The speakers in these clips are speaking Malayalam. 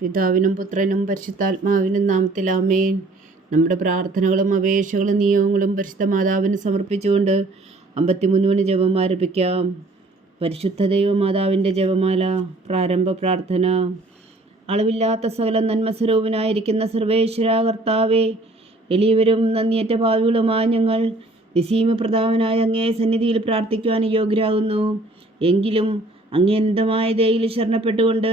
പിതാവിനും പുത്രനും പരിശുദ്ധാത്മാവിനും നാമത്തിൽ അമേൻ നമ്മുടെ പ്രാർത്ഥനകളും അപേക്ഷകളും നിയമങ്ങളും പരിശുദ്ധ മാതാവിന് സമർപ്പിച്ചുകൊണ്ട് അമ്പത്തിമൂന്ന് മണി ജപം ആരംഭിക്കാം. പരിശുദ്ധ ദൈവമാതാവിന്റെ ജപമാല പ്രാരംഭ പ്രാർത്ഥന. അളവില്ലാത്ത സകല നന്മ സ്വരൂപനായിരിക്കുന്ന സർവേശ്വര കർത്താവെ എളിയവരും നന്ദിയേറ്റ ഭാവികളുമായ ഞങ്ങൾ നിസീമ പ്രധാവനായ അങ്ങേ സന്നിധിയിൽ പ്രാർത്ഥിക്കുവാൻ യോഗ്യരാകുന്നു. എങ്കിലും അങ്ങേന്തമായ ദയയിൽ ശരണപ്പെട്ടുകൊണ്ട്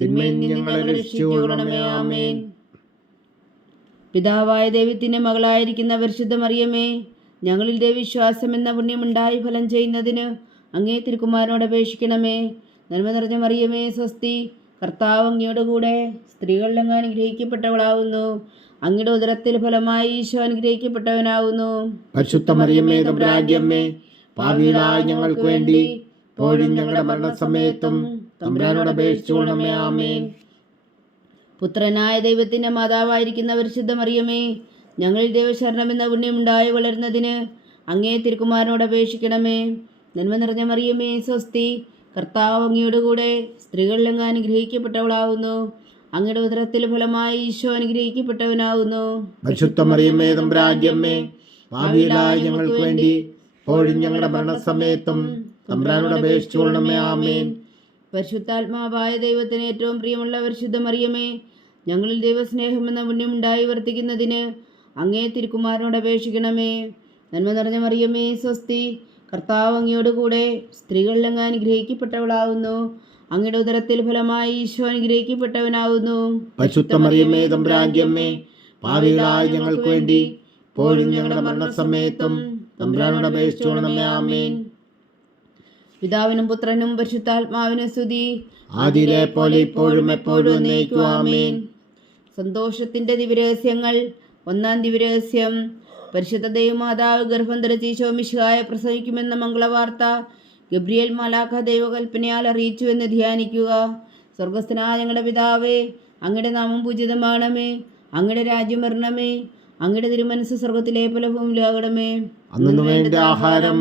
തിന്മയിൽ ഞങ്ങളെ രക്ഷിച്ചുകൊള്ളണമേ ആമേൻ. പിതാവായ ദൈവത്തിന്റെ മകളായിരിക്കുന്ന പരിശുദ്ധ മറിയമേ ഞങ്ങളിൽ ദൈവവിശ്വാസം എന്ന പുണ്യമുണ്ടായി ഫലം ചെയ്യുന്നതിന് അങ്ങേ തിരുക്കുമാരനോട് അപേക്ഷിക്കണമേ. നന്മ നിറഞ്ഞ മറിയമേ സ്വസ്തി കർത്താവ് അങ്ങയുടെ കൂടെ സ്ത്രീകളിലെങ്ങാൻ അനുഗ്രഹിക്കപ്പെട്ടവളാവുന്നു. അങ്ങയുടെ ഉദരത്തിൽ ഫലമായി ഈശോ അനുഗ്രഹിക്കപ്പെട്ടവനാവുന്നു. പരിശുദ്ധ തമ്പുരാന്റിയമ്മേ ഭാവിയിലായ ഞങ്ങൾക്ക് വേണ്ടി പോഴും ഞങ്ങളുടെ മരണസമയത്തും തമ്പുരാനോട് അപേക്ഷിച്ചുകൊള്ളണമേ ആമേൻ. പുത്രനായ ദൈവത്തിന്റെ മാതാവായിരിക്കുന്ന പരിശുദ്ധമറിയമേ ഞങ്ങളിൽ ദൈവശരണം എന്ന പുണ്യമുണ്ടായി വളരുന്നതിന് അങ്ങേ തിരുക്കുമാരനോട് അപേക്ഷിക്കണമേ. നന്മ നിറഞ്ഞ മറിയമേ സ്വസ്തി കർത്താവ് അങ്ങയുടെ കൂടെ സ്ത്രീകളിലങ്ങ് അനുഗ്രഹിക്കപ്പെട്ടവളാവുന്നു. അങ്ങയുടെ ഉദരത്തിൽ ഫലമായി ഈശോ അനുഗ്രഹിക്കപ്പെട്ടവനാവുന്നു. പരിശുദ്ധ മറിയമ്മേ ഭാവിയിലായി ഭാവിയിലായ ഞങ്ങൾക്ക് വേണ്ടി ഇപ്പോഴും ഞങ്ങളുടെ മരണസമയത്തും തമ്പുരാനോട് അപേക്ഷിച്ചുകൊള്ളണമേ ആമേൻ. പരിശുദ്ധാത്മാവായ ദൈവത്തിന് ഏറ്റവും പ്രിയമുള്ള പരിശുദ്ധ മറിയമേ ഞങ്ങളിൽ ദൈവസ്നേഹം എന്ന പുണ്യമുണ്ടായി വർത്തിക്കുന്നതിന് അങ്ങേ തിരുക്കുമാരനോട് അപേക്ഷിക്കണമേ. നന്മ നിറഞ്ഞ മറിയമേ സ്വസ്തി കർത്താവ് അങ്ങയോട് കൂടെ സ്ത്രീകളിലങ്ങ് അനുഗ്രഹിക്കപ്പെട്ടവളാവുന്നു. അങ്ങയുടെ ഉദരത്തിൽ ഫലമായി ഈശോ അനുഗ്രഹിക്കപ്പെട്ടവനാവുന്നു. പരിശുദ്ധ മറിയമ്മേ തമ്പുരാന്റിയമ്മേ ഭാവിയിലായ ഞങ്ങൾക്ക് വേണ്ടി പോലും ഞങ്ങളുടെ മരണസമയത്തും തമ്പുരാനോട് ആമേൻ. പിതാവിനും പുത്രനും പരിശുദ്ധാത്മാവിനും സ്തുതി. ആദിലെ പോലെ ഇപ്പോഴും എപ്പോഴും എന്നേക്കും സന്തോഷത്തിന്റെ ദിവരഹസ്യങ്ങൾ ഒന്നാം ദിവരഹസ്യം പരിശുദ്ധ ദൈവമാതാവ് ഗർഭം ധരിച്ച് ഈശോ മിശിഹായെ പ്രസവിക്കുമെന്ന മംഗളവാർത്ത ഗബ്രിയേൽ മലാഖ ദൈവകൽപ്പനയാൽ അറിയിച്ചുവെന്ന് ധ്യാനിക്കുക. സ്വർഗസ്ഥനായ ഞങ്ങളുടെ പിതാവേ അങ്ങയുടെ നാമം പൂജിതമാണമേ അങ്ങയുടെ രാജ്യം വരണമേ അങ്ങയുടെ തിരുമനസ് സ്വർഗത്തിലെ പോലെ ഭൂമിയിലാകണമേ അന്നു വേണ്ട ആഹാരം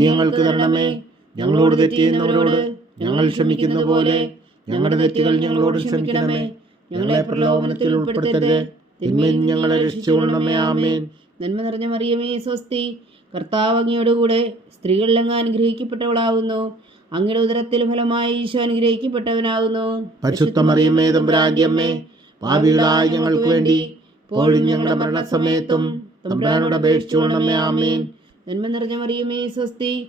ഞങ്ങൾക്ക് തരണമേ. ഞങ്ങളോട് തെറ്റിയുന്നവരോട് ഞങ്ങൾ ക്ഷമിക്കുന്ന പോലെ ഞങ്ങളുടെ തെറ്റുകൾ ഞങ്ങളോട് ക്ഷമിക്കണമേ. ഞങ്ങളെ പ്രലോഭനത്തിൽ ഉൾപ്പെടുത്തരുത്. തിന്മയിൽ ഞങ്ങളെ രക്ഷിച്ചുകൊള്ളണമേ. ആമേൻ. നന്മ നിറഞ്ഞ മറിയമേ സ്വസ്തി. കർത്താവ് അങ്ങയുടെ കൂടെ സ്ത്രീകളിലങ്ങ് അനുഗ്രഹിക്കപ്പെട്ടവളാവുന്നു. അങ്ങയുടെ ഉദരത്തിൽ ഫലമായി ഈശോ അനുഗ്രഹിക്കപ്പെട്ടവനാകുന്നു പരിശുദ്ധ മറിയമ്മേ തമ്പുരാന്റിയമ്മേ പാപികളായ ഞങ്ങൾക്ക് വേണ്ടി ഇപ്പോഴും ഞങ്ങളുടെ മരണസമയത്തും തമ്പുരാനോട് അപേക്ഷിച്ചുകൊള്ളണമേ. ആമേൻ. നന്മ നിറഞ്ഞ മറിയമേ സ്വസ്തി.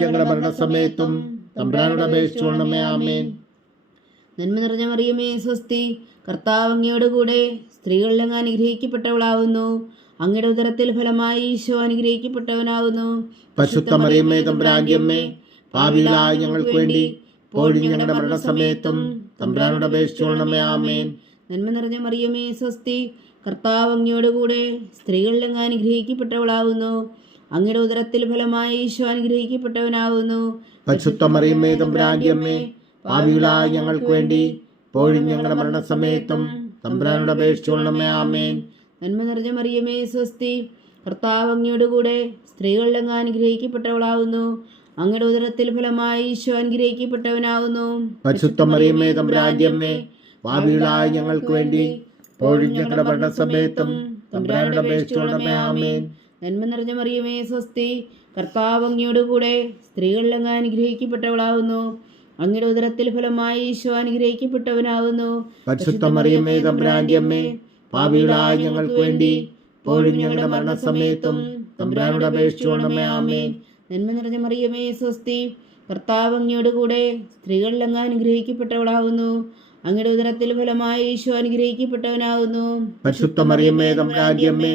ഞങ്ങളുടെ മരണസമയത്തും തമ്പ്രാനോട് അപേക്ഷിച്ചുകൊള്ളണമേ ആമേൻ. നന്മ നിറഞ്ഞ മറിയമേ സ്വസ്തി കർത്താവ് അങ്ങയുടെ കൂടെ സ്ത്രീകളിലങ്ങ് അനുഗ്രഹിക്കപ്പെട്ടവളാവുന്നു. അങ്ങയുടെ ഉദരത്തിൽ ഫലമായി ഈശോ അനുഗ്രഹിക്കപ്പെട്ടവനാവുന്നു. പരിശുദ്ധ മറിയമ്മേ തമ്പുരാന്റിയമ്മേ ഞങ്ങൾക്ക് വേണ്ടി ഇപ്പോഴും ഞങ്ങളുടെ മരണസമയത്തും തമ്പ്രാനോട് അപേക്ഷിച്ചോണമേ ആമേൻ. നന്മ നിറഞ്ഞ മറിയമേ സ്വസ്തി കർത്താവ് കൂടെ സ്ത്രീകളിൽ അങ്ങ് അനുഗ്രഹിക്കപ്പെട്ടവളാകുന്നു അങ്ങയുടെ ഉദരത്തിൽ ഫലമായി ഈശോ അനുഗ്രഹിക്കപ്പെട്ടവനാകുന്നു തമ്പുരാന്റിയമ്മേ ഞങ്ങൾക്ക് വേണ്ടി ഇപ്പോഴും ഞങ്ങളുടെ മരണസമയത്തും തമ്പുരാനോട് അപേക്ഷിച്ചോളണമേ ആമേൻ. നന്മ നിറഞ്ഞ മറിയമേ സ്വസ്തി കർത്താവ് അങ്ങയോട് കൂടെ സ്ത്രീകളിൽ അങ്ങ് അനുഗ്രഹിക്കപ്പെട്ടവളാകുന്നു അങ്ങയുടെ ഉദരത്തിൽ ഫലമായി ഈശോ അനുഗ്രഹിക്കപ്പെട്ടവനാകുന്നു തമ്പുരാന്റിയമ്മേ പാപികളായ ഞങ്ങൾക്ക് വേണ്ടി ഇപ്പോഴും ഞങ്ങളുടെ മരണസമയത്തും തമ്പുരാനോട് അപേക്ഷിച്ചോളണമേ ആമേൻ. നന്മ നിറഞ്ഞ മറിയമേ സ്വസ്തി. കർത്താവ് അങ്ങയോട് കൂടെ സ്ത്രീകളിൽ അങ്ങ് അനുഗ്രഹിക്കപ്പെട്ടവളാകുന്നു അങ്ങയുടെ ഉദരത്തിൽ ഫലമായി ഈശോ അനുഗ്രഹിക്കപ്പെട്ടവനാകുന്നു പരിശുദ്ധ മറിയമ്മേ തമ്പുരാന്റിയമ്മേ പാപികളായ ഞങ്ങൾക്ക് വേണ്ടി ഇപ്പോഴും ഞങ്ങളുടെ മരണസമയത്തും തമ്പുരാനോട് അപേക്ഷിച്ചോളണമേ ആമേൻ. നന്മ നിറഞ്ഞ മറിയമേ സ്വസ്തി. കർത്താവ് അങ്ങയോട് കൂടെ സ്ത്രീകളിൽ അങ്ങ് അനുഗ്രഹിക്കപ്പെട്ടവളാകുന്നു അങ്ങയുടെ ഉദരത്തിൽ ഫലമായി ഈശോ അനുഗ്രഹിക്കപ്പെട്ടവനാകുന്നു പരിശുദ്ധ മറിയമ്മേ തമ്പുരാന്റിയമ്മേ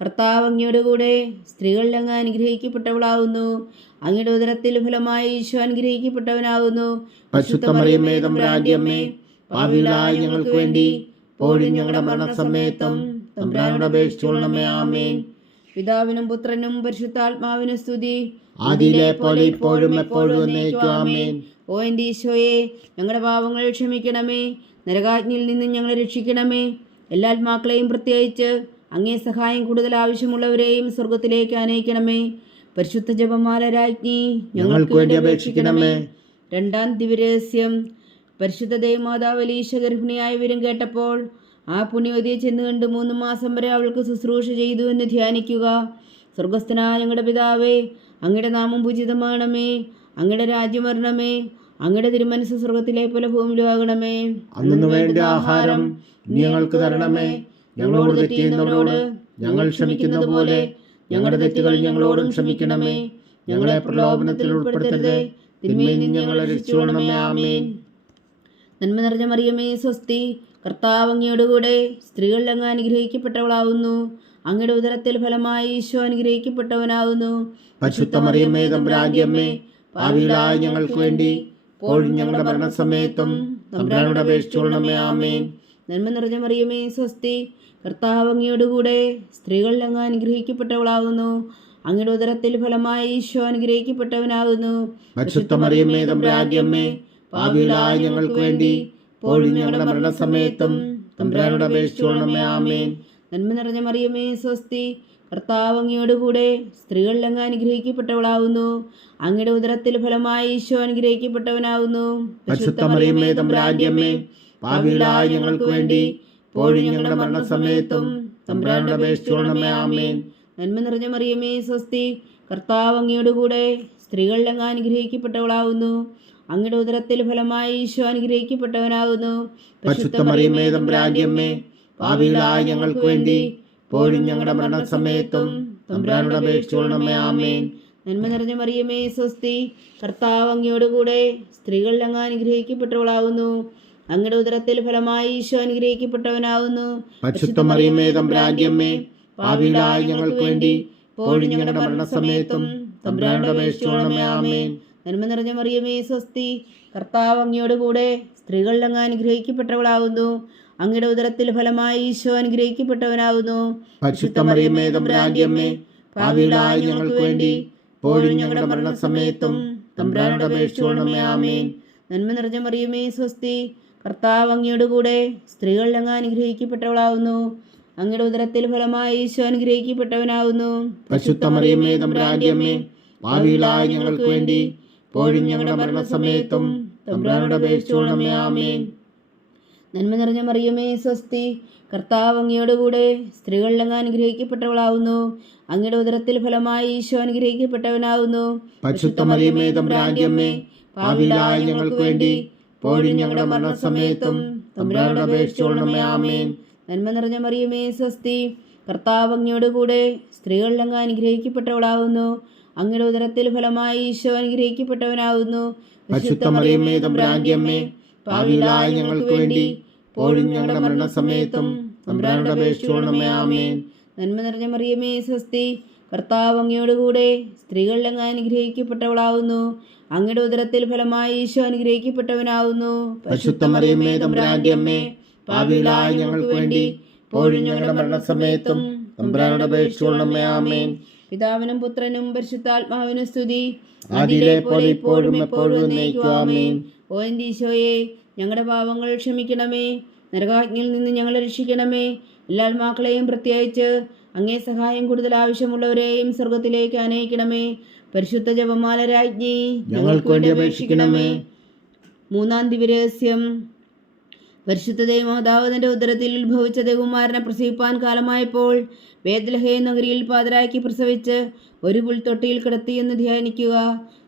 കർത്താവ് അങ്ങയുടെ കൂടെ സ്ത്രീകളിൽ അങ്ങ് അനുഗ്രഹിക്കപ്പെട്ടവളാവുന്നു. അങ്ങയുടെ ഉദരത്തിൽ ഫലമായി ഈശോ അനുഗ്രഹിക്കപ്പെട്ടവനാവുന്നു. പരിശുദ്ധ മറിയമ്മേ തമ്പുരാന്റിയമ്മേ പാപികളായ ഞങ്ങൾക്ക് വേണ്ടി പോഴും ഞങ്ങളുടെ മരണസമയത്തും തമ്പുരാനോട് അപേക്ഷിച്ചോളണമേ ആമേൻ. പിതാവിനും പുത്രനും പരിശുദ്ധാത്മാവിനും സ്തുതി. ആദിയിലെ പോലെ ഇപ്പോഴും എപ്പോഴും ആമേൻ. ഓ എന്റെ ഈശോയെ ഞങ്ങളുടെ പാവങ്ങൾ ക്ഷമിക്കണമേ. നരകാജ്ഞയിൽ നിന്നും ഞങ്ങളെ രക്ഷിക്കണമേ. എല്ലാ ആത്മാക്കളെയും പ്രത്യേകിച്ച് അങ്ങേ സഹായം കൂടുതൽ ആവശ്യമുള്ളവരെയും സ്വർഗത്തിലേക്ക് അനയിക്കണമേ പരിശുദ്ധ ജപമാല രാജ്ഞി ഞങ്ങൾക്ക് വേണ്ടി അപേക്ഷിക്കണമേ. രണ്ടാം ദിവരഹസ്യം പരിശുദ്ധ ദേവമാതാവ് ലീശ ഗർഭിണിയായ വിവരം കേട്ടപ്പോൾ ആ പുണ്യവതിയെ ചെന്ന് കണ്ട് മൂന്ന് മാസം വരെ അവൾക്ക് ശുശ്രൂഷ ചെയ്തു എന്ന് ധ്യാനിക്കുക. സ്വർഗസ്ഥനായ ഞങ്ങളുടെ പിതാവേ അങ്ങയുടെ നാമം പൂജിതമാകണമേ. അങ്ങയുടെ രാജ്യം വരണമേ അങ്ങയുടെ തിരുമനസ് സ്വർഗത്തിലെ പോലെ ഭൂമിയിലും ആകണമേ. അന്നു വേണ്ട ആഹാരം ഞങ്ങൾക്ക് തരണമേ. ഞങ്ങളോട് തെറ്റിയുന്നവരോട് ഞങ്ങൾ ക്ഷമിക്കുന്ന പോലെ ഞങ്ങളുടെ തെറ്റുകൾ ഞങ്ങളോടും ക്ഷമിക്കണമേ. ഞങ്ങളെ പ്രലോഭനത്തിൽ ഉൾപ്പെടുത്തരുത്. തിന്മയിൽ നിന്ന് ഞങ്ങളെ രക്ഷിച്ചുകൊള്ളണമേ. ആമേൻ. നന്മ നിറഞ്ഞ മറിയമേ സ്വസ്തി. കർത്താവ് അങ്ങയുടെ കൂടെ സ്ത്രീകളിൽ അങ്ങ് അനുഗ്രഹിക്കപ്പെട്ടവളാവുന്നു. അങ്ങയുടെ ഉദരത്തിൽ ഫലമായി ഈശോ അനുഗ്രഹിക്കപ്പെട്ടവനാവുന്നു. പരിശുദ്ധ മറിയമ്മേ ഭാവിയിലായ ഞങ്ങൾക്ക് വേണ്ടി ഇപ്പോഴും ഞങ്ങളുടെ മരണസമയത്തും തമ്പുരാനോട് അപേക്ഷിച്ചുകൊള്ളണമേ. ആമേൻ. നന്മ നിറഞ്ഞ മറിയമേ സ്വസ്തി. കർത്താവ് കൂടെ സ്ത്രീകളിൽ അങ്ങ് അനുഗ്രഹിക്കപ്പെട്ടവളാകുന്നു അങ്ങയുടെ ഉദരത്തിൽ ഫലമായി ഈശോ അനുഗ്രഹിക്കപ്പെട്ടവനാകുന്നു പാപികളായ ഞങ്ങൾക്ക് വേണ്ടി ഇപ്പോഴും ഞങ്ങളുടെ മരണസമയത്തും തമ്പുരാനോട് അപേക്ഷിച്ചുകൊള്ളണമേ ആമേൻ. നന്മ നിറഞ്ഞ മറിയമ്മേ സ്വസ്തി കർത്താവ് കൂടെ സ്ത്രീകളിൽ അങ്ങ് അനുഗ്രഹിക്കപ്പെട്ടവളാകുന്നു അങ്ങയുടെ ഉദരത്തിൽ ഫലമായി ഈശോ മറിയമ്മേ പാപികളായ ഞങ്ങൾക്ക് വേണ്ടി ഇപ്പോഴും ഞങ്ങളുടെ മരണസമയത്തും സമയത്തും ആമേൻ. നന്മ നിറഞ്ഞ മറിയമേ സ്വസ്തി. കർത്താവ് അങ്ങയുടെ കൂടെ സ്ത്രീകളിൽ അങ്ങ് അനുഗ്രഹിക്കപ്പെട്ടവളാവുന്നു. അങ്ങയുടെ ഉദരത്തിൽ ഫലമായി ഈശോ അനുഗ്രഹിക്കപ്പെട്ടവനാകുന്നു തമ്പുരാന്റിയമ്മേ ഞങ്ങൾക്ക് വേണ്ടി ഇപ്പോഴും ഞങ്ങളുടെ മരണസമയത്തും തമ്പുരാനോട് ആമേൻ. നന്മ നിറഞ്ഞ മറിയമേ സ്വസ്തി. കർത്താവ് അങ്ങയോട് കൂടെ സ്ത്രീകളിൽ അങ്ങ് അനുഗ്രഹിക്കപ്പെട്ടവളാകുന്നു അങ്ങയുടെ ഉദരത്തിൽ ഫലമായി ഈശോ അനുഗ്രഹിക്കപ്പെട്ടവനാവുന്നു. പരിശുദ്ധ മറിയമ്മേ തമ്പുരാന്റിയമ്മേ പാപികളായ ഞങ്ങൾക്ക് വേണ്ടി ഞങ്ങളുടെ മരണസമയത്തും തമ്പുരാനോട് അപേക്ഷിച്ചുകൊള്ളണമേ ആമേൻ. നന്മ നിറഞ്ഞ മറിയമേ സ്വസ്തി. കർത്താവ് അങ്ങയോട് കൂടെ സ്ത്രീകളിൽ അങ്ങ് അനുഗ്രഹിക്കപ്പെട്ടവളാവുന്നു. അങ്ങയുടെ ഉദരത്തിൽ ഫലമായി ഈശോ അനുഗ്രഹിക്കപ്പെട്ടവനാവുന്നു. തമ്പുരാന്റിയമ്മേ പാപികളായ ഞങ്ങൾക്ക് വേണ്ടി ഞങ്ങളുടെ മരണസമയത്തും തമ്പുരാനോട് അപേക്ഷിച്ചുകൊള്ളണമേ ആമേൻ. നന്മ നിറഞ്ഞ മറിയമേ സ്വസ്തി. കർത്താവ് അങ്ങയുടെ കൂടെ സ്ത്രീകളിൽ അങ്ങ് അനുഗ്രഹിക്കപ്പെട്ടവളാവുന്നു. അങ്ങയുടെ ഉദരത്തിൽ ഫലമായി ഈശോ അനുഗ്രഹിക്കപ്പെട്ടവനാവുന്നു. പരിശുദ്ധ മറിയമ്മേ തമ്പുരാന്റിയമ്മേ പാപികളായ ഞങ്ങൾക്ക് വേണ്ടി പോഴും ഞങ്ങളുടെ മരണസമയത്തും തമ്പുരാനോട് അപേക്ഷിച്ചുകൊള്ളണമേ ആമേൻ. നന്മ നിറഞ്ഞ മറിയമേ സ്വസ്തി കർത്താവ് അങ്ങയോടുകൂടെ സ്ത്രീകളിൽ അങ്ങ് അനുഗ്രഹിക്കപ്പെട്ടവളാവുന്നു. അങ്ങയുടെ ഉദരത്തിൽ ഫലമായി ഈശോ അനുഗ്രഹിക്കപ്പെട്ടവനാവുന്നു. പരിശുദ്ധ മറിയമേ തമ്പുരാന്റെ അമ്മേ പാപികളായ ഞങ്ങൾക്ക് വേണ്ടി ഇപ്പോഴും ഞങ്ങളുടെ മരണസമയത്തും തമ്പുരാനോട് അപേക്ഷിച്ചോളണമേ ആമേൻ. നന്മ നിറഞ്ഞ മറിയുമേ സ്വസ്തി. കർത്താവ് അങ്ങയോടുകൂടെ സ്ത്രീകളിൽ അങ്ങ് അനുഗ്രഹിക്കപ്പെട്ടവളാവുന്നു. അങ്ങയുടെ ഉദരത്തിൽ ഫലമായി ഈശോ അനുഗ്രഹിക്കപ്പെട്ടവനാവുന്നു. പരിശുദ്ധ മറിയമേ തമ്പുരാന്റെ അമ്മേ പാപികളായ ഞങ്ങൾക്ക് വേണ്ടി ഇപ്പോഴും ഞങ്ങളുടെ മരണസമയത്തും തമ്പുരാനോട് അപേക്ഷിച്ചോളണമേ ആമേൻ. നന്മ നിറഞ്ഞ മറിയമേ സ്വസ്തി. കർത്താവ് അങ്ങയോടുകൂടെ സ്ത്രീകളിൽ അങ്ങ് അനുഗ്രഹിക്കപ്പെട്ടവളാവുന്നു. അങ്ങയുടെ ഉദരത്തിൽ ഫലമായി ഈശോ അനുഗ്രഹിക്കപ്പെട്ടവനാവുന്നു. പരിശുദ്ധ മറിയമേ തമ്പുരാന്റെ അമ്മേ പാപികളായ ഞങ്ങൾക്ക് വേണ്ടി ഞങ്ങളുടെ മരണസമയത്തും തമ്പുരാനോട് അപേക്ഷിച്ചോളണമേ ആമേൻ. പിതാവിനും പുത്രനും പരിശുദ്ധാത്മാവിനും സ്തുതി. ആദിയിലെ പോലെ ഇപ്പോഴും എപ്പോഴും ആമേൻ. ഓ എന്റെ ഈശോയെ ഞങ്ങളുടെ പാവങ്ങൾ ക്ഷമിക്കണമേ. നരകാജ്ഞയിൽ നിന്ന് ഞങ്ങളെ രക്ഷിക്കണമേ. എല്ലാ ആത്മാക്കളെയും പ്രത്യേകിച്ച് അങ്ങേ സഹായം കൂടുതൽ ആവശ്യമുള്ളവരെയും സ്വർഗത്തിലേക്ക് അനയിക്കണമേ. പരിശുദ്ധ ജപമാല രാജ്ഞി ഞങ്ങൾക്ക് വേണ്ടി അപേക്ഷിക്കണമേ. മൂന്നാം ദിവരഹസ്യം പരിശുദ്ധ ദൈവമാതാവിന്റെ ഉദരത്തിൽ ഉത്ഭവിച്ച ദേവകുമാരനെ പ്രസവിപ്പാൻ കാലമായപ്പോൾ വേദലഹേ നഗരിയിൽ പാതരാക്കി പ്രസവിച്ച് ഒരു പുൽത്തൊട്ടിയിൽ കിടത്തിയെന്ന് ധ്യാനിക്കുക.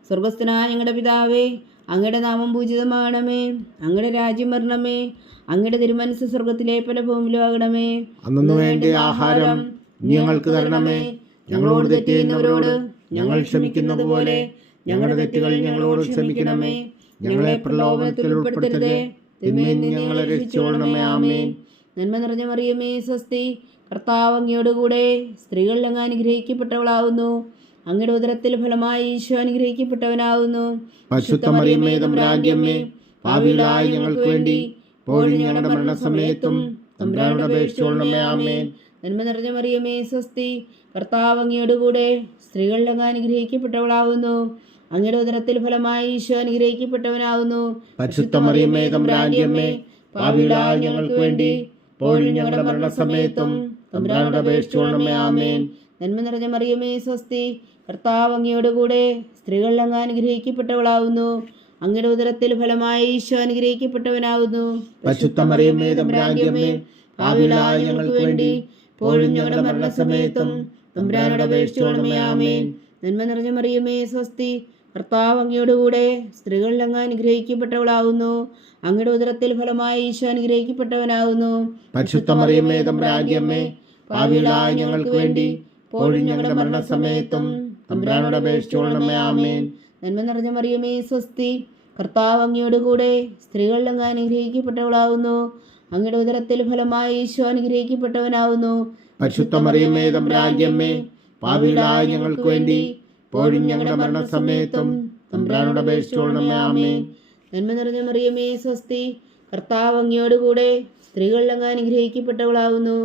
സ്വർഗസ്ഥനായ ഞങ്ങളുടെ പിതാവേ അങ്ങയുടെ നാമം പൂജിതമാകണമേ. അങ്ങയുടെ രാജ്യം വരണമേ. അങ്ങയുടെ തിരുമനസ് സ്വർഗത്തിലെ പല ഭൂമിയിലും ആകണമേ ആഹാരം ഞങ്ങൾക്ക് തരണമേ. ഞങ്ങളോട് തെറ്റ് ചെയ്യുന്നവരോട് ഞങ്ങൾ ക്ഷമിക്കുന്നത് പോലെ ഞങ്ങളുടെ തെറ്റുകൾ ഞങ്ങളോട് ക്ഷമിക്കണമേ. ഞങ്ങളെ പ്രലോഭനത്തിൽ ഉൾപ്പെടുത്തരുതേ. തിന്മയിൽ ഞങ്ങളെ രക്ഷിച്ചോളണമേ ആമേൻ. നന്മ നിറഞ്ഞ മറിയമേ സ്വസ്തി. കർത്താവ് അങ്ങയോടുകൂടെ സ്ത്രീകളിൽ അങ്ങ് അനുഗ്രഹിക്കപ്പെട്ടവളാവുന്നു. അങ്ങയുടെ ഉദരത്തിൽ ഫലമായി ഈശോ അനുഗ്രഹിക്കപ്പെട്ടവനാവുന്നു. പരിശുദ്ധ മറിയമ്മേ തമ്പുരാന്റെ അമ്മേ. ഞങ്ങൾക്ക് വേണ്ടി ഇപ്പോഴും ഞങ്ങളുടെ മരണസമയത്തും തമ്പുരാനോട് അപേക്ഷിച്ചോളണമേ ആമേൻ. നന്മ നിറഞ്ഞ മറിയമേ സ്വസ്തി. കർത്താവ് അങ്ങയോടുകൂടെ സ്ത്രീകളിൽ അങ്ങ് അനുഗ്രഹിക്കപ്പെട്ടവളാവുന്നു. അങ്ങയുടെ ഉദരത്തിൽ ഫലമായി ഈശോ അനുഗ്രഹിക്കപ്പെട്ടവനാവുന്നു. പരിശുദ്ധ മറിയമ്മേ തമ്പുരാന്റെ അമ്മേ പാപികളായ ഞങ്ങൾക്ക് വേണ്ടി ഞങ്ങളുടെ മരണസമയത്തും തമ്പുരാനോട് ആമേൻ. നന്മ നിറഞ്ഞ മറിയമേ സ്വസ്തി. കർത്താവ് അങ്ങയോടുകൂടെ സ്ത്രീകളിൽ അങ്ങ് അനുഗ്രഹിക്കപ്പെട്ടവളാവുന്നു. അങ്ങയുടെ ഉദരത്തിൽ ഫലമായി ഈശോ അനുഗ്രഹിക്കപ്പെട്ടവനാവുന്നു. പരിശുദ്ധ മറിയമ്മേ തമ്പുരാന്റെ അമ്മേ പാപികളായ ഞങ്ങൾക്ക് വേണ്ടി ഇപ്പോഴും ഞങ്ങളുടെ മരണസമയത്തും തമ്പുരാനോട് അപേക്ഷിച്ചോളണമേ ആമേൻ. നന്മ നിറഞ്ഞ മറിയമേ സ്വസ്തി. കർത്താവ് അങ്ങയോടുകൂടെ സ്ത്രീകളിൽ അങ്ങ് അനുഗ്രഹിക്കപ്പെട്ടവളാവുന്നു. അങ്ങയുടെ ഉദരത്തിൽ ഫലമായി ഈശോ അനുഗ്രഹിക്കപ്പെട്ടവനാവുന്നു. പരിശുദ്ധ മറിയമ്മേ തമ്പുരാന്റെ അമ്മേ പാപികളായ ഞങ്ങൾക്ക് വേണ്ടി ഇപ്പോഴും ഞങ്ങളുടെ മരണസമയത്തും തമ്പുരാനോട് അപേക്ഷിച്ചോളണമേ ആമേൻ. നന്മ നിറഞ്ഞ മറിയമേ സ്വസ്തി. കർത്താവ് അങ്ങയോടുകൂടെ സ്ത്രീകളിൽ അങ്ങ് അനുഗ്രഹിക്കപ്പെട്ടവളാവുന്നു. അങ്ങയുടെ ഉദരത്തിൽ ഫലമായി ഈശോ അനുഗ്രഹിക്കപ്പെട്ടവനാവുന്നു. പരിശുദ്ധ മറിയമ്മേ തമ്പുരാന്റെ അമ്മേ പാപികളായ ഞങ്ങൾക്ക് വേണ്ടി ഇപ്പോഴും ഞങ്ങളുടെ മരണസമയത്തും തമ്പുരാനോട് അപേക്ഷിച്ചോളണമേ ആമേൻ. നന്മ നിറഞ്ഞ മറിയമേ സ്വസ്തി കർത്താവ് അങ്ങയോടുകൂടെ സ്ത്രീകളിൽ അങ്ങ് അനുഗ്രഹിക്കപ്പെട്ടവളാവുന്നു.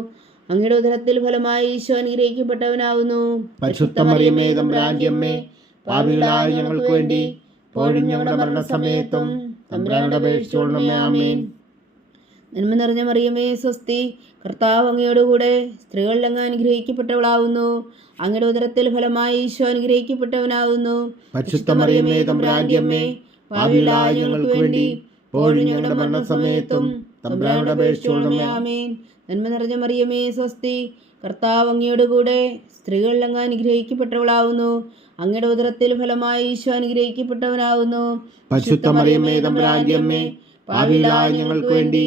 അങ്ങയുടെ ഉദരത്തിൽ ഫലമായി ഈശോ അനുഗ്രഹിക്കപ്പെട്ടവനാവുന്നു. പരിശുദ്ധ മറിയമ്മേ തമ്പുരാന്റെ അമ്മേ പാപികളായ ഞങ്ങൾക്ക് വേണ്ടി ഇപ്പോഴും ഞങ്ങളുടെ മരണസമയത്തും തമ്പ്രാനോട് അപേക്ഷിച്ചോളണമേ ആമേൻ. നന്മ നിറഞ്ഞ മറിയമേ സ്വസ്തി കർത്താവ് അങ്ങയോടുകൂടെ സ്ത്രീകളിൽ അങ്ങ് അനുഗ്രഹിക്കപ്പെട്ടവളാവുന്നു. അങ്ങയുടെ ഉദരത്തിൽ ഫലമായി ഈശോ അനുഗ്രഹിക്കപ്പെട്ടവനാവുന്നു. ഞങ്ങൾക്ക് വേണ്ടി ഇപ്പോഴും ഞങ്ങളുടെ മരണസമയത്തും തമ്പുരാനോട് അപേക്ഷിച്ചോളണമേ ആമേൻ നന്മ നിറഞ്ഞ മറിയമേ സ്വസ്തി കർത്താവ് അങ്ങയോടുകൂടെ സ്ത്രീകളിൽ അങ്ങ് അനുഗ്രഹിക്കപ്പെട്ടവളാവുന്നു. അങ്ങയുടെ ഉദരത്തിൽ ഫലമായി ഈശോ അനുഗ്രഹിക്കപ്പെട്ടവനാവുന്നു. പരിശുദ്ധ മറിയമ്മേ തമ്പുരാന്റെ അമ്മേ ഞങ്ങൾക്ക് വേണ്ടി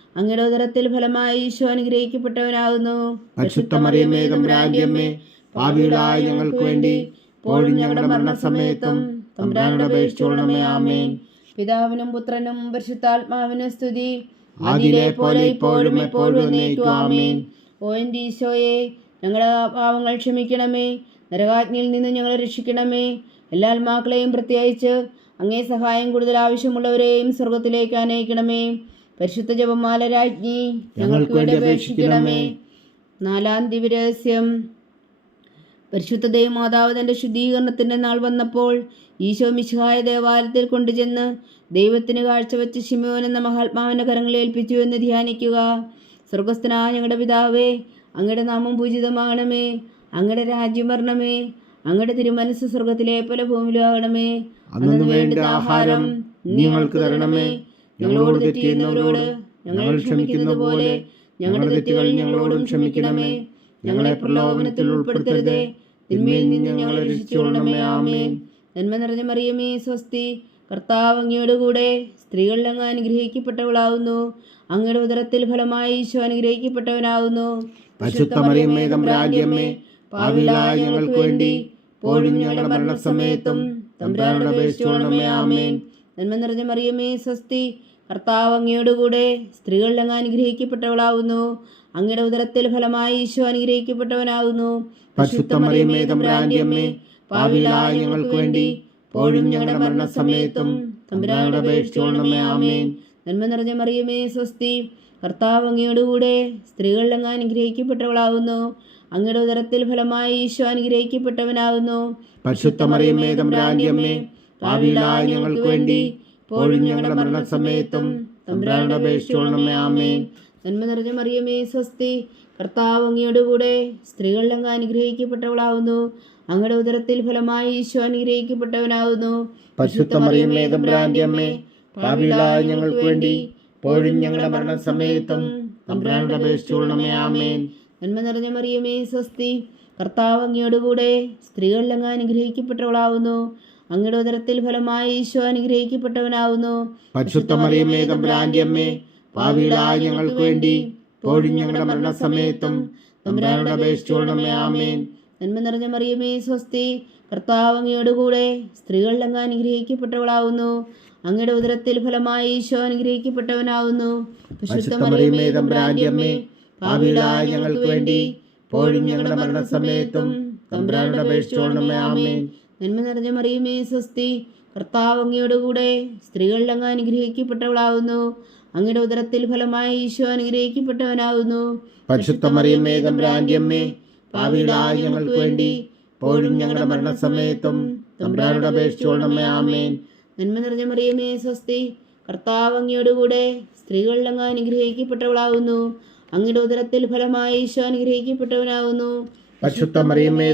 അങ്ങയുടെ ഉദരത്തിൽ ഫലമായി ഈശോ അനുഗ്രഹിക്കപ്പെട്ടവനാകുന്നു. പരിശുദ്ധ മറിയമ്മേ തമ്പുരാന്റെ പാപികളായ ഞങ്ങൾക്ക് വേണ്ടി ഇപ്പോഴും ഞങ്ങളുടെ മരണസമയത്തും തമ്പുരാനോട് അപേക്ഷിച്ചോളണമേ ആമേൻ. പിതാവിനും പുത്രനും പരിശുദ്ധാത്മാവിനും സ്തുതി. ആദിയിലെ പോലെ ഇപ്പോഴും എപ്പോഴും ആമേൻ. ഓ എന്റെ ഈശോയെ ഞങ്ങളുടെ പാവങ്ങൾ ക്ഷമിക്കണമേ. നരകാജ്ഞയിൽ നിന്ന് ഞങ്ങളെ രക്ഷിക്കണമേ. എല്ലാ ആത്മാക്കളെയും പ്രത്യേകിച്ച് അങ്ങേ സഹായം കൂടുതൽ ആവശ്യമുള്ളവരെയും സ്വർഗത്തിലേക്ക് അനയിക്കണമേ പരിശുദ്ധ ജപമാല രാജ്ഞി ഞങ്ങൾക്ക് വേണ്ടി അപേക്ഷിക്കണമേ. നാലാം ദിവരഹസ്യം പരിശുദ്ധ ദൈവമാതാവ് തന്റെ ശുദ്ധീകരണത്തിന്റെ നാൾ വന്നപ്പോൾ ഈശോ മിശിഹായ ദേവാലയത്തിൽ കൊണ്ടുചെന്ന് ദൈവത്തിന് കാഴ്ചവെച്ച് ഷിമോൻ എന്ന മഹാത്മാവിന്റെ കരങ്ങളെ ഏൽപ്പിച്ചു എന്ന് ധ്യാനിക്കുക. സ്വർഗസ്ഥനായ ഞങ്ങളുടെ പിതാവേ അങ്ങയുടെ നാമം പൂജിതമാകണമേ. അങ്ങയുടെ രാജ്യം വരണമേ. അങ്ങയുടെ തിരുമനസ് സ്വർഗത്തിലെ പോലെ ഭൂമിയിലാകണമേ അന്നു വേണ്ട ആഹാരം നിങ്ങൾക്ക് തരണമേ. ഞങ്ങളോട് തെറ്റ് ചെയ്യുന്നവരോട് ഞങ്ങൾ ക്ഷമിക്കുന്നത് പോലെ ഞങ്ങളുടെ തെറ്റുകൾ ഞങ്ങളോടും ക്ഷമിക്കണമേ. ഞങ്ങളെ പ്രലോഭനത്തിൽ ഉൾപ്പെടുത്തരുതേ. തിന്മയിൽ നിന്ന് ഞങ്ങളെ രക്ഷിച്ചുകൊള്ളണമേ. ആമേൻ. നന്മ നിറഞ്ഞ മറിയമേ സ്വസ്തി. കർത്താവ് അങ്ങയുടെ കൂടെ സ്ത്രീകളിൽ അങ്ങ് അനുഗ്രഹിക്കപ്പെട്ടവളാവുന്നു. അങ്ങയുടെ ഉദരത്തിൽ ഫലമായി ഈശോ അനുഗ്രഹിക്കപ്പെട്ടവനാവുന്നു. പാവിലായ ഞങ്ങൾക്ക് വേണ്ടി പോഴും ഞങ്ങളുടെ മരണസമയത്തും തമ്പുരാനോട് ആമേൻ. നന്മ നിറഞ്ഞ മറിയമേ സ്വസ്തി. കർത്താവ് അങ്ങയോടുകൂടെ കൂടെ സ്ത്രീകളിൽ അങ്ങ് അനുഗ്രഹിക്കപ്പെട്ടവളാവുന്നു. അങ്ങയുടെ ഉദരത്തിൽ ഫലമായി ഈശോ അമ്മേ ഞങ്ങൾക്ക് വേണ്ടി പോഴും ഞങ്ങളുടെ മരണസമയത്തും തമ്പുരാനോട് അപേക്ഷിച്ചുകൊള്ളണമേ ആമേൻ. നന്മ നിറഞ്ഞ മറിയമേ സ്വസ്തി. കർത്താവ് അങ്ങയോടുകൂടെ കൂടെ സ്ത്രീകളിൽ അങ്ങ് അനുഗ്രഹിക്കപ്പെട്ടവളാവുന്നു. അങ്ങയുടെ ഉദരത്തിൽ ഫലമായി ഈശോ അനുഗ്രഹിക്കപ്പെട്ടവനാവുന്നു. പരിശുദ്ധ മറിയമ്മേ അമ്മേ പാവിലായ ഞങ്ങൾക്ക് വേണ്ടി പോഴും ഞങ്ങളുടെ മരണസമയത്തും തമ്പുരാനോട് അപേക്ഷിച്ചോളണമേ ആമേ നന്മ നിറഞ്ഞ മറിയമേ സ്വസ്തി. കർത്താവ് അങ്ങയുടെ കൂടെ സ്ത്രീകളിൽ അങ്ങ് അനുഗ്രഹിക്കപ്പെട്ടവളാവുന്നു. അങ്ങയുടെ ഉദരത്തിൽ ഫലമായി ഈശോ അനുഗ്രഹിക്കപ്പെട്ടവനാവുന്നു. പരിശുദ്ധ മറിയമേ തമ്പുരാന്റെ അമ്മേ പാവിലായ ഞങ്ങൾക്ക് വേണ്ടി പോഴും ഞങ്ങളുടെ മരണസമയത്തും തമ്പുരാനോട് അപേക്ഷിച്ചുകൊള്ളണമേ ആമേൻ. നന്മ നിറഞ്ഞ മറിയമേ സ്വസ്തി. കർത്താവ് അങ്ങയുടെ കൂടെ സ്ത്രീകളിൽ അങ്ങ് അനുഗ്രഹിക്കപ്പെട്ടവളാവുന്നു. അങ്ങയുടെ ഉദരത്തിൽ ഫലമായി ഈശോ അനുഗ്രഹിക്കപ്പെട്ടവനാവുന്നു. ഞങ്ങൾക്ക് വേണ്ടി പോഴും ഞങ്ങളുടെ മരണസമയത്തും തമ്പുരാനോട് അപേക്ഷിച്ചുകൊള്ളണമേ ആമേൻ. നന്മ നിറഞ്ഞ മറിയമേ സ്വസ്തി കർത്താവ് അങ്ങയുടെ കൂടെ സ്ത്രീകളിൽ അങ്ങ് അനുഗ്രഹിക്കപ്പെട്ടവളാവുന്നു. അങ്ങയുടെ ഉദരത്തിൽ ഫലമായി ഈശോ അനുഗ്രഹിക്കപ്പെട്ടവനാവുന്നു. ഞങ്ങൾക്ക് വേണ്ടി പോഴും ഞങ്ങളുടെ മരണസമയത്തും തമ്പുരാനോട് അപേക്ഷിച്ചോളണമേ ആമേൻ. നന്മ നിറഞ്ഞ മറിയുമേ സ്വസ്തി. കർത്താവ് അങ്ങയുടെ കൂടെ സ്ത്രീകളിൽ അങ്ങ് അനുഗ്രഹിക്കപ്പെട്ടവളാവുന്നു. അങ്ങയുടെ ഉദരത്തിൽ ഫലമായി ഈശോ അനുഗ്രഹിക്കപ്പെട്ടവനാവുന്നു. പരിശുദ്ധ മറിയമ്മേ തമ്പുരാന്റെ അമ്മേ പാവിലായ ഞങ്ങൾക്ക് വേണ്ടി പോഴും ഞങ്ങളുടെ മരണസമയത്തും തമ്പുരാനോട് ആമേൻ നന്മ നിറഞ്ഞ മറിയമേ സ്വസ്തി. കർത്താവ് കൂടെ സ്ത്രീകളിൽ അങ്ങ് അനുഗ്രഹിക്കപ്പെട്ടവളാവുന്നു. അങ്ങയുടെ ഉദരത്തിൽ ഫലമായി ഈശോ അനുഗ്രഹിക്കപ്പെട്ടവനാവുന്നു. പരിശുദ്ധ മറിയമ്മേ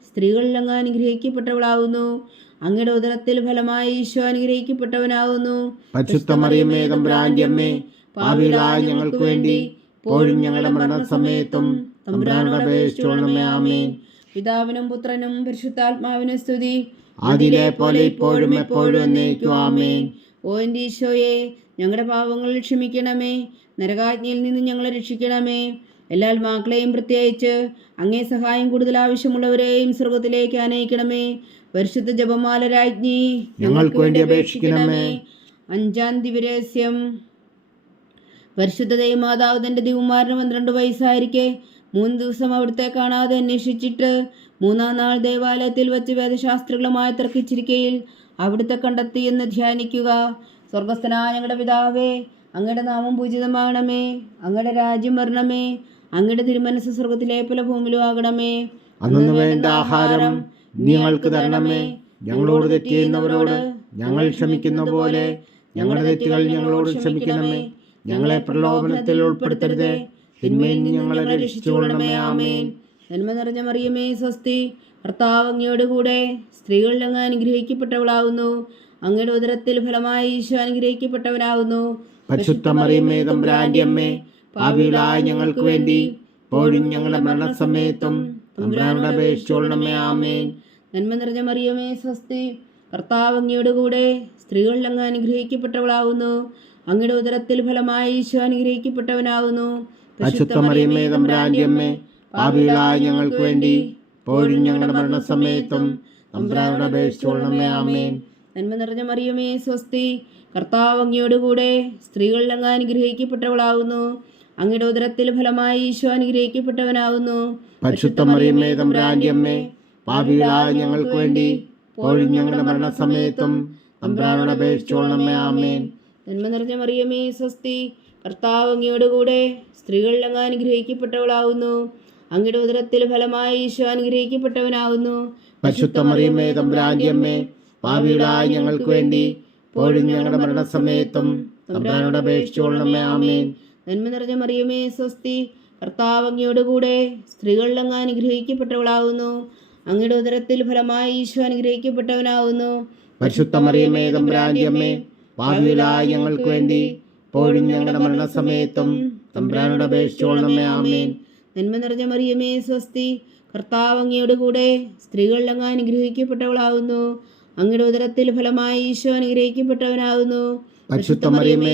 സ്ത്രീകളിൽ അനുഗ്രഹിക്കപ്പെട്ടവളാവുന്നു. അങ്ങയുടെ ഉദരത്തിൽ ഫലമായി ഈശോ തമ്പുരാന്റെ ഞങ്ങൾക്ക് വേണ്ടി പോഴും ഞങ്ങളുടെ മരണസമയത്തും തമ്പുരാനോട് അപേക്ഷിച്ചുകൊള്ളണമേ ആമേൻ. പിതാവിനും പുത്രനും പരിശുദ്ധാത്മാവിനും സ്തുതി. അതിലെ പോലെ ഇപ്പോഴും എപ്പോഴും എന്നേക്കും ആമേൻ. ഓ എന്റെ ഈശോയെ ഞങ്ങളുടെ പാവങ്ങൾ ക്ഷമിക്കണമേ. നരകാജ്ഞയിൽ നിന്ന് ഞങ്ങളെ രക്ഷിക്കണമേ. എല്ലാ ആത്മാക്കളെയും പ്രത്യേകിച്ച് അങ്ങേ സഹായം കൂടുതൽ ആവശ്യമുള്ളവരെയും സ്വർഗത്തിലേക്ക് അനയിക്കണമേ പരിശുദ്ധ ജപമാല രാജ്ഞി ഞങ്ങൾക്ക് വേണ്ടി അപേക്ഷിക്കണമേ. അഞ്ചാം ദിവരഹസ്യം പരിശുദ്ധ ദൈവമാതാവ് തന്റെ ദിവമാരന് പന്ത്രണ്ട് വയസ്സായിരിക്കെ. മൂന്ന് ദിവസം അവിടുത്തെ കാണാതെ അന്വേഷിച്ചിട്ട് മൂന്നാം നാൾ ദേവാലയത്തിൽ വെച്ച് വേദശാസ്ത്രികളുമായി തർക്കിച്ചിരിക്കയിൽ അവിടുത്തെ കണ്ടെത്തി എന്ന് ധ്യാനിക്കുക. സ്വർഗസ്ഥനായ ഞങ്ങളുടെ പിതാവേ അങ്ങയുടെ നാമം പൂജിതമാകണമേ. അങ്ങയുടെ രാജ്യം വരണമേ. അങ്ങയുടെ തിരുമനസ് സ്വർഗത്തിലെ പല ഭൂമിയിലും ആകണമേ. അന്നു വേണ്ട ആഹാരം ഞങ്ങൾക്ക് തരണമേ. ഞങ്ങളോട് തെറ്റ് ചെയ്യുന്നവരോട് ഞങ്ങൾ ക്ഷമിക്കുന്ന പോലെ ഞങ്ങളുടെ തെറ്റുകൾ ഞങ്ങളോട് ക്ഷമിക്കണമേ. ഞങ്ങളെ പ്രലോഭനത്തിൽ ഉൾപ്പെടുത്തരുതേ. തിന്മയിൽ ഞങ്ങളെ രക്ഷിച്ചുകൊള്ളണമേ ആമേൻ. നന്മ നിറഞ്ഞ മറിയമേ സ്വസ്തി. ഭർത്താവ് അങ്ങയോട് കൂടെ സ്ത്രീകളിൽ അങ്ങ് അനുഗ്രഹിക്കപ്പെട്ടവളാകുന്നു അങ്ങയുടെ ഉദരത്തിൽ ഫലമായി ഈശോ അനുഗ്രഹിക്കപ്പെട്ടവനാകുന്നു പരിശുദ്ധ മറിയമ്മേ തമ്പുരാന്റെ അമ്മേ. പാപികളായ ഞങ്ങൾക്ക് വേണ്ടി പോഴും ഞങ്ങളുടെ മരണസമയത്തും തമ്പുരാനോട് ആമേൻ. നന്മ നിറഞ്ഞ മറിയമേ സ്വസ്തി. കർത്താവ് അങ്ങയുടെ കൂടെ സ്ത്രീകളിൽ അങ്ങ് അനുഗ്രഹിക്കപ്പെട്ടവളാവുന്നു. അങ്ങയുടെ ഉദരത്തിൽ ഫലമായി ഈശോ അനുഗ്രഹിക്കപ്പെട്ടവനാവുന്നു. പാപികളായ ഞങ്ങൾക്ക് വേണ്ടി ഇപ്പോഴും ഞങ്ങളുടെ മരണസമയത്തും തമ്പുരാനോട് അപേക്ഷിച്ചോളണമേ ആമേൻ. നന്മ നിറഞ്ഞ മറിയമേ സ്വസ്തി. കർത്താവ് അങ്ങയോട് കൂടെ സ്ത്രീകളിൽ അങ്ങ് അനുഗ്രഹിക്കപ്പെട്ടവളാകുന്നു അങ്ങയുടെ ഉദരത്തിൽ ഫലമായി ഈശോ അനുഗ്രഹിക്കപ്പെട്ടവനാകുന്നു പരിശുദ്ധ മറിയമ്മേ തമ്പുരാന്റെ പാപികളായ ഞങ്ങൾക്ക് വേണ്ടി ഇപ്പോഴും ഞങ്ങളുടെ മരണസമയത്തും തമ്പുരാനോട് അപേക്ഷിച്ചോളണമേ ആമേൻ. നന്മ നിറഞ്ഞ മറിയമേ സ്വസ്തി കർത്താവ് അങ്ങയോട് കൂടെ സ്ത്രീകളിൽ അങ്ങ് അനുഗ്രഹിക്കപ്പെട്ടവളാവുന്നു. അങ്ങയുടെ ഉദരത്തിൽ ഫലമായി ഈശോ അനുഗ്രഹിക്കപ്പെട്ടവനാവുന്നു. പരിശുദ്ധ മറിയമ്മേ തമ്പുരാന്റെ അമ്മേ പാപികളായ ഞങ്ങൾക്ക് വേണ്ടി പോഴും ഞങ്ങളുടെ മരണസമയത്തും തമ്പുരാനോട് അപേക്ഷിച്ചോളണമേ ആമേൻ. നന്മ നിറഞ്ഞ മറിയമേ സ്വസ്തി. കർത്താവ് അങ്ങയോട് കൂടെ സ്ത്രീകളിൽ അങ്ങ് അനുഗ്രഹിക്കപ്പെട്ടവളാകുന്നു അങ്ങയുടെ ഉദരത്തിൽ ഫലമായി ഈശോ അനുഗ്രഹിക്കപ്പെട്ടവനാകുന്നു പരിശുദ്ധ മറിയമേ തമ്പുരാന്റെ അമ്മേ പാപികളായ ഞങ്ങൾക്ക് വേണ്ടി ഇപ്പോഴും ഞങ്ങളുടെ മരണസമയത്തും തമ്പുരാനോട് അപേക്ഷിച്ചോളണമേ ആമേൻ. നന്മ നിറഞ്ഞ മറിയമേ സ്വസ്തി. കർത്താവ് അങ്ങയോട് കൂടെ സ്ത്രീകളിൽ അങ്ങ് അനുഗ്രഹിക്കപ്പെട്ടവളാകുന്നു അങ്ങയുടെ ഉദരത്തിൽ ഫലമായി ഈശോ അനുഗ്രഹിക്കപ്പെട്ടവനാകുന്നു പരിശുദ്ധ മറിയമേ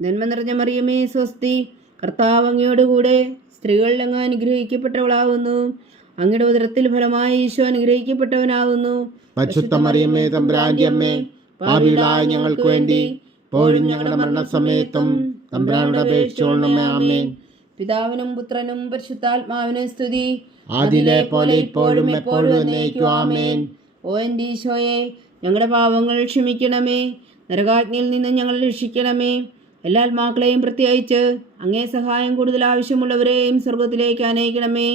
നന്മ നിറഞ്ഞ മറിയമേ സ്വസ്തി. കർത്താവ് അങ്ങയോട് കൂടെ സ്ത്രീകളിൽ അങ്ങ് അനുഗ്രഹിക്കപ്പെട്ടവളാകുന്നു അങ്ങയുടെ ഉദരത്തിൽ ഫലമായി ഈശോ അനുഗ്രഹിക്കപ്പെട്ടവനാകുന്നു പരിശുദ്ധ മറിയമ്മേ തമ്പുരാന്റെ അമ്മേ പാപികളായ ഞങ്ങൾക്ക് വേണ്ടി പോഴും ഞങ്ങളുടെ മരണസമയത്തും തമ്പുരാനോട് അപേക്ഷിച്ചോളണമേ ആമേൻ. പിതാവിനും പുത്രനും പരിശുദ്ധാത്മാവിനും സ്തുതി. ആദിലെ പോലെ ഇപ്പോഴും എപ്പോഴും എന്നേക്കും ആമേൻ. ഓ എന്റെ ഈശോയെ ഞങ്ങളുടെ പാവങ്ങൾ ക്ഷമിക്കണമേ. നരകാജ്ഞയിൽ നിന്ന് ഞങ്ങൾ രക്ഷിക്കണമേ. എല്ലാ ആത്മാക്കളെയും പ്രത്യേകിച്ച് അങ്ങേ സഹായം കൂടുതൽ ആവശ്യമുള്ളവരെയും സ്വർഗത്തിലേക്ക് അനയിക്കണമേ.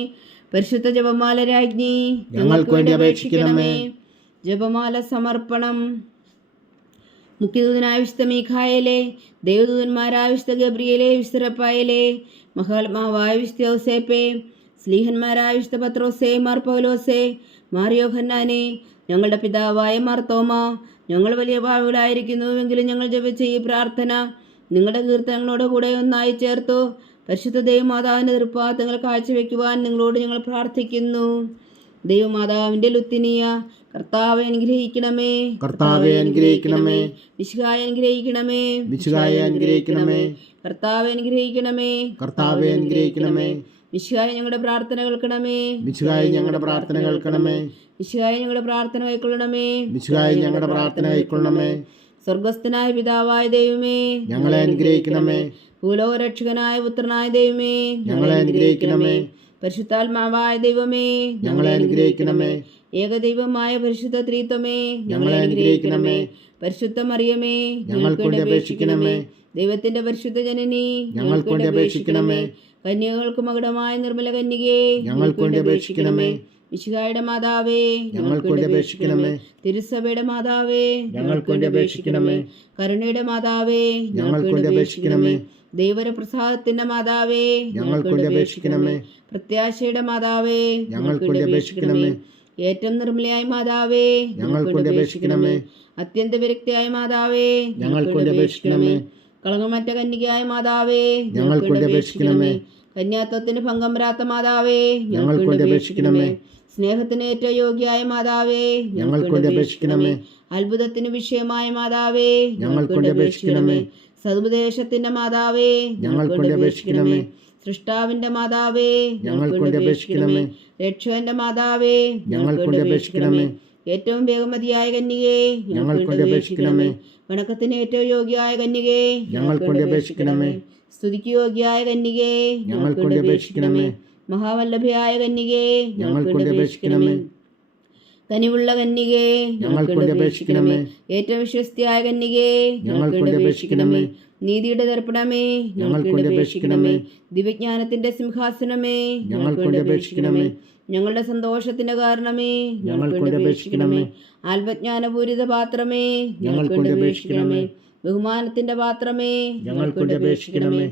പരിശുദ്ധ ജപമാല രാജ്ഞി ഞങ്ങൾക്ക് വേണ്ടി അപേക്ഷിക്കണമേ. ജപമാല സമർപ്പണം. മുഖ്യദൂതനായ വിശുദ്ധ മീഖായലെ ദേവദൂതന്മാരായ വിശുദ്ധ ഗബ്രിയലെ വിശുദ്ധ റപ്പായലെ മഹാത്മാവായ വിശുദ്ധ ഔസേപ്പെ സ്ലീഹന്മാരായ വിശുദ്ധ പത്രോസേ മാർ പൗലോസെ മാറിയോഹന്നാനെ ഞങ്ങളുടെ പിതാവായ മാർത്തോമ ഞങ്ങൾ വലിയ ഭാവികളായിരിക്കുന്നുവെങ്കിലും ഞങ്ങൾ ജപിച്ച ഈ പ്രാർത്ഥന നിങ്ങളുടെ കീർത്തനങ്ങളോട് കൂടെ ഒന്നായി ചേർത്തു. പരിശുദ്ധ ദൈവമാതാവിന്റെ തൃപ്പാത്തങ്ങൾ കാഴ്ചവെക്കുവാൻ നിങ്ങളോട് ഞങ്ങൾ പ്രാർത്ഥിക്കുന്നു. ദൈവമാതാവിന്റെ ലുത്തിനിയ കർത്താവെ അനുഗ്രഹിക്കണമേ. കർത്താവെ അനുഗ്രഹിക്കണമേ. വിശുഖായ അനുഗ്രഹിക്കണമേ. വിശുഖായ അനുഗ്രഹിക്കണമേ. കർത്താവെ അനുഗ്രഹിക്കണമേ. കർത്താവെ അനുഗ്രഹിക്കണമേ. വിശുഖായ ഞങ്ങളുടെ പ്രാർത്ഥന കേൾക്കണമേ. വിശുഖായ ഞങ്ങളുടെ പ്രാർത്ഥന കേൾക്കണമേ. വിശുഖായ ഞങ്ങളുടെ പ്രാർത്ഥന കൈക്കൊള്ളണമേ വിശുഖായ ഞങ്ങളുടെ പ്രാർത്ഥന കൈക്കൊള്ളണമേ സ്വർഗസ്ഥനായ പിതാവായ ദൈവമേ ഞങ്ങളെ അനുഗ്രഹിക്കണമേ. ഭൂലോകരക്ഷകനായ പുത്രനായ ദൈവമേ ഞങ്ങളെ അനുഗ്രഹിക്കണമേ. പരിശുദ്ധാത്മാവായ ദൈവമേ ഞങ്ങളെ അനുഗ്രഹിക്കണമേ. ഏകദൈവമായ പരിശുദ്ധ ത്രീത്വമേ ഞങ്ങളെ അനുഗ്രഹിക്കണമേ. പരിശുദ്ധ മറിയമേ ഞങ്ങൾക്ക് വേണ്ടി അപേക്ഷിക്കണമേ. ദൈവത്തിന്റെ പരിശുദ്ധ ജനനി ഞങ്ങൾക്ക് വേണ്ടി അപേക്ഷിക്കണമേ. കന്യകൾക്ക് മകുടമായ നിർമ്മല കന്യകയെ ഞങ്ങൾക്ക് വേണ്ടി അപേക്ഷിക്കണമേ. വിശുകായുടെ മാതാവേ ഞങ്ങൾക്ക് വേണ്ടി അപേക്ഷിക്കണമേ. തിരുസഭയുടെ മാതാവേ ഞങ്ങൾക്ക് വേണ്ടി അപേക്ഷിക്കണമേ. കരുണയുടെ മാതാവേ ഞങ്ങൾക്ക് വേണ്ടി അപേക്ഷിക്കണമേ. ദൈവരപ്രസാദത്തിന്റെ മാതാവേ ഞങ്ങൾക്ക് വേണ്ടി അപേക്ഷിക്കണമേ. പ്രത്യാശയുടെ മാതാവേ ഞങ്ങൾക്ക് വേണ്ടി അപേക്ഷിക്കണമേ. ഏറ്റവും നിർമ്മലയായ മാതാവേ ഞങ്ങൾ അപേക്ഷിക്കണമേ. അത്യന്ത വിരക്തിയായ മാതാവേ ഞങ്ങൾ അപേക്ഷിക്കണമേ. കളങ്കമറ്റ കന്യകയായ മാതാവേ ഞങ്ങൾ അപേക്ഷിക്കണമേ. കന്യാത്വത്തിന് ഭംഗം വരാത്ത മാതാവേ ഞങ്ങൾക്ക് വേണ്ടി അപേക്ഷിക്കണമേ. സ്നേഹത്തിന് ഏറ്റവും യോഗ്യയായ മാതാവേ ഞങ്ങൾ അപേക്ഷിക്കണമേ. അത്ഭുതത്തിന് വിഷയമായ മാതാവേ ഞങ്ങൾ അപേക്ഷിക്കണമേ. സതുപദേശത്തിന്റെ മാതാവേ ഞങ്ങൾ അപേക്ഷിക്കണമേ. സൃഷ്ടാവിന്റെ മാതാവേ ഞങ്ങൾക്ക് വേണ്ടി അപേക്ഷിക്കണമേ. രക്ഷകന്റെ മാതാവേ ഞങ്ങൾക്ക് വേണ്ടി അപേക്ഷിക്കണമേ. ഏറ്റവും വേഗമതിയായ കന്യകേ ഞങ്ങൾക്ക് വേണ്ടി അപേക്ഷിക്കണമേ. വണക്കത്തിന് ഏറ്റവും യോഗ്യയായ കന്യകേ ഞങ്ങൾക്ക് വേണ്ടി അപേക്ഷിക്കണമേ. സ്തുതിക്ക് യോഗ്യയായ കന്യകേ ഞങ്ങൾക്ക് വേണ്ടി അപേക്ഷിക്കണമേ. മഹാവല്ലഭയായ കന്യകേ ഞങ്ങൾക്ക് വേണ്ടി അപേക്ഷിക്കണമേ. കനിവുള്ള കന്യകേ ഞങ്ങൾക്ക് വേണ്ടി അപേക്ഷിക്കണമേ. ഏറ്റവും വിശ്വസ്തിയായ കന്യകേ ഞങ്ങൾക്ക് വേണ്ടി അപേക്ഷിക്കണമേ. നീതിയുടെ ദർപ്പണമേ ഞങ്ങൾക്ക് വേണ്ടി അപേക്ഷിക്കണമേ. ദിവ്യജ്ഞാനത്തിന്റെ സിംഹാസനമേ ഞങ്ങൾക്ക് വേണ്ടി അപേക്ഷിക്കണമേ. ഞങ്ങളുടെ സന്തോഷത്തിന്റെ കാരണമേ ഞങ്ങൾക്ക് വേണ്ടി അപേക്ഷിക്കണമേ. ആത്മജ്ഞാനപൂരിത പാത്രമേ ഞങ്ങൾക്ക് വേണ്ടി അപേക്ഷിക്കണമേ. ബഹുമാനത്തിന്റെ പാത്രമേ ഞങ്ങൾക്ക് വേണ്ടി അപേക്ഷിക്കണമേ.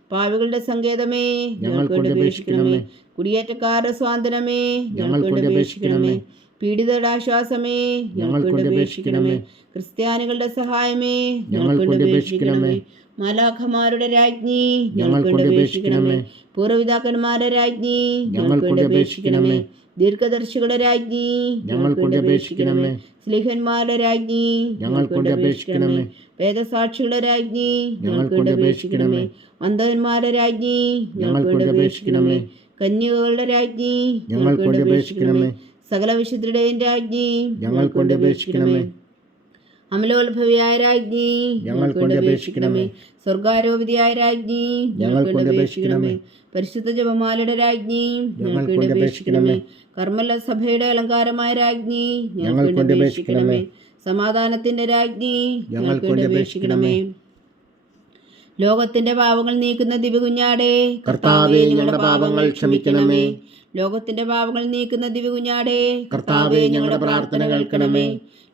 പാവികളുടെ സങ്കേതമേ ഞങ്ങൾക്കൊണ്ട് അപേക്ഷിക്കണമേ. കുടിയേറ്റക്കാരുടെ സ്വാതന്ത്ര്യമേ ഞങ്ങൾക്ക് വേണ്ടി അപേക്ഷിക്കണമേ. പീഡിതരുടെ ആശ്വാസമേ ഞങ്ങൾക്ക് വേണ്ടി അപേക്ഷിക്കണമേ. ക്രിസ്ത്യാനികളുടെ സഹായമേ ഞങ്ങൾക്കൊണ്ട് അപേക്ഷിക്കണമേ. മാലാഖമാരുടെ രാജ്ഞി ഞങ്ങൾക്കൊണ്ട് അപേക്ഷിക്കണമേ. പൂർവപിതാക്കന്മാരുടെ രാജ്ഞി ഞങ്ങൾക്കൊണ്ട് അപേക്ഷിക്കണമേ. ദീർഘദർശികളുടെ രാജ്ഞി ഞങ്ങൾക്കൊണ്ട് അപേക്ഷിക്കണമേ. സ്ലിഹന്മാരുടെ രാജ്ഞി ഞങ്ങൾക്കൊണ്ട് അപേക്ഷിക്കണമേ. വേദസാക്ഷികളുടെ രാജ്ഞി ഞങ്ങൾക്കൊണ്ട് അപേക്ഷിക്കണമേ. അന്ധന്മാരുടെ രാജ്ഞി ഞങ്ങൾക്കൊണ്ട് അപേക്ഷിക്കണമേ. കന്യകകളുടെ രാജ്ഞി ഞങ്ങൾക്കൊണ്ട് അപേക്ഷിക്കണമേ. സകല വിശുദ്ധരുടെയും രാജ്ഞി ഞങ്ങൾ വേണ്ടി അപേക്ഷിക്കണമേ. അമലോത്ഭവിയായ രാജ്ഞി ഞങ്ങൾ കൊണ്ട് അപേക്ഷിക്കണമേ. സ്വർഗാരോപിതിയായ രാജ്ഞി ഞങ്ങൾ കൊണ്ട് അപേക്ഷിക്കണമേ. പരിശുദ്ധ ജപമാലയുടെ രാജ്ഞി ഞങ്ങൾ കൊണ്ട് അപേക്ഷിക്കണമേ. കർമ്മല സഭയുടെ അലങ്കാരമായ രാജ്ഞി ഞങ്ങൾ കൊണ്ട് അപേക്ഷിക്കണമേ. സമാധാനത്തിന്റെ രാജ്ഞി ഞങ്ങൾ കൊണ്ട് അപേക്ഷിക്കണമേ. ലോകത്തിന്റെ പാപങ്ങൾ നീക്കുന്ന ദിവ്യകുഞ്ഞാടേ കർത്താവേ ഞങ്ങളുടെ പാപങ്ങൾ ക്ഷമിക്കണമേ. ലോകത്തിന്റെ പാപങ്ങൾ നീക്കുന്ന ദിവ്യകുഞ്ഞാടേ കർത്താവേ ഞങ്ങളുടെ പ്രാർത്ഥന കേൾക്കണമേ.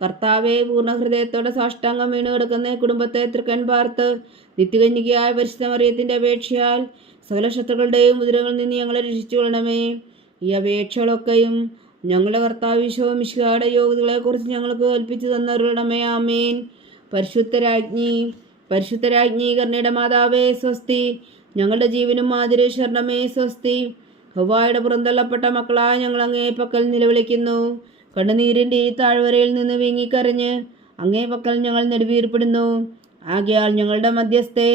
കർത്താവെ പൂർണ ഹൃദയത്തോടെ സാഷ്ടാംഗം വീണ് കിടക്കുന്ന കുടുംബത്തെ തൃക്കൻ പാർത്ത് നിത്യകന്യകയായ പരിശുദ്ധ മറിയത്തിന്റെ അപേക്ഷയാൽ സകല ശത്രുക്കളുടെയും മുദ്രകളിൽ നിന്ന് ഞങ്ങളെ രക്ഷിച്ചുകൊള്ളണമേ ഈ അപേക്ഷകളൊക്കെയും ഞങ്ങളുടെ കർത്താവ് വിശോ മിശിഹായുടെ യോഗ്യതകളെക്കുറിച്ച് ഞങ്ങൾക്ക് കൽപ്പിച്ചു തന്നരുളണമേ. ആമേൻ. പരിശുദ്ധരാജ്ഞി പരിശുദ്ധരാജ്ഞി കർണയുടെ മാതാവേ സ്വസ്തി. ഞങ്ങളുടെ ജീവനും മാതിരി ശരണമേ സ്വസ്തി. ഹവായുടെ പുറന്തള്ളപ്പെട്ട മക്കളായ ഞങ്ങൾ അങ്ങേ പക്കൽ നിലവിളിക്കുന്നു. കണ്ണുനീരിന്റെ ഈ താഴ്വരയിൽ നിന്ന് വീങ്ങിക്കരഞ്ഞ് അങ്ങേ പക്കൽ ഞങ്ങൾ നെടുവീർപ്പെടുന്നു. ആകയാൽ ഞങ്ങളുടെ മധ്യസ്ഥെ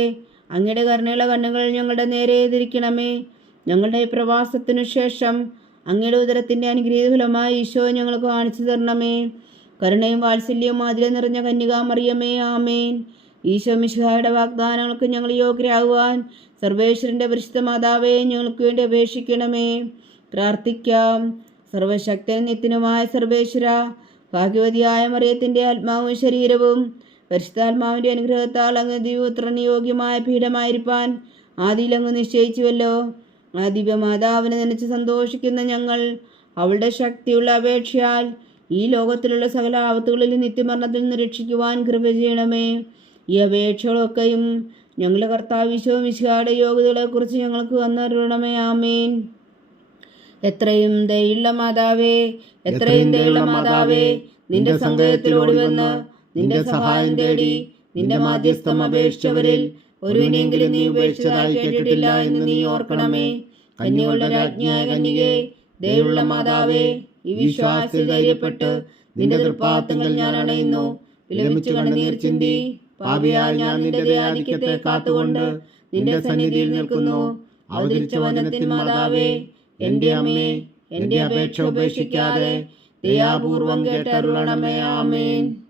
അങ്ങയുടെ കരുണയുള്ള കണ്ണുകൾ ഞങ്ങളുടെ നേരെ തിരിക്കണമേ ഞങ്ങളുടെ പ്രവാസത്തിനു ശേഷം അങ്ങയുടെ ഉദരത്തിന്റെ അനുഗ്രഹീത ഫലമായി ഈശോ ഞങ്ങൾക്ക് കാണിച്ചു തരണമേ. കരുണയും വാത്സല്യവും മാതിരി നിറഞ്ഞ കന്യകാമറിയമേ ആമേൻ. ഈശോ മിശിഹായുടെ വാഗ്ദാനങ്ങൾക്ക് ഞങ്ങൾ യോഗ്യരാകുവാൻ സർവേശ്വരന്റെ പരിശുദ്ധ മാതാവേ ഞങ്ങൾക്ക് വേണ്ടി അപേക്ഷിക്കണമേ. പ്രാർത്ഥിക്കാം. സർവശക്തനും നിത്യനുമായ സർവേശ്വര ഭാഗ്യവതിയായ മറിയത്തിന്റെ ആത്മാവും ശരീരവും പരിശുദ്ധാത്മാവിന്റെ അനുഗ്രഹത്താൽ അങ്ങ് ദിവ്യപുത്രന് യോഗ്യമായ പീഠമായിരിക്കാൻ ആദിയിൽ അങ്ങ് നിശ്ചയിച്ചുവല്ലോ. ആ ദിവ്യമാതാവിനെ നനച്ച് സന്തോഷിക്കുന്ന ഞങ്ങൾ അവളുടെ ശക്തിയുള്ള അപേക്ഷയാൽ ഈ ലോകത്തിലുള്ള സകല ആപത്തുകളിൽ നിത്യമരണത്തിൽ നിന്ന് രക്ഷിക്കുവാൻ കൃപ ചെയ്യണമേ. ഈ അപേക്ഷകളൊക്കെയും ഞങ്ങളുടെ കർത്താവിശ്വവും വിശ്വാട മിശിഹായുടെ യോഗ്യതകളെക്കുറിച്ച് ഞങ്ങൾക്ക് വന്നറിയണമേ ആമേൻ. എത്രയും ദയുള്ള മാതാവേ എത്രയും ദയുള്ള മാതാവേ നിന്റെ സങ്കേതത്തിലോട് വന്ന് നിന്റെ സഹായം തേടി നിന്റെ മാധ്യസ്ഥം അപേക്ഷിച്ചവരിൽ ഒരുവിനെങ്കിലും നീ ഉപേക്ഷിച്ചതായി കേട്ടിട്ടില്ല എന്ന് നീ ഓർക്കണമേ. കന്യകളുടെ രാജ്ഞിയായ കന്യകെ ദയുള്ള മാതാവേ ഈ വിശ്വാസത്തിൽ ധൈര്യപ്പെട്ട് നിന്റെ തൃപ്പാത്തങ്ങൾ ഞാൻ അണയുന്നു. വിലമിച്ചു കണ്ണുനീർ ചിന്തി. പാപിയാൽ ഞാൻ നിന്റെ ദയാധിക്യത്തെ കാത്തുകൊണ്ട് നിന്റെ സന്നിധിയിൽ നിൽക്കുന്നു. അവതരിച്ച വചനത്തിൽ മാതാവേ എന്റെ അമ്മേ എന്റെ അപേക്ഷ ഉപേക്ഷിക്കാതെ ദയാപൂർവം കേട്ടരുളണമേ. ആമേൻ.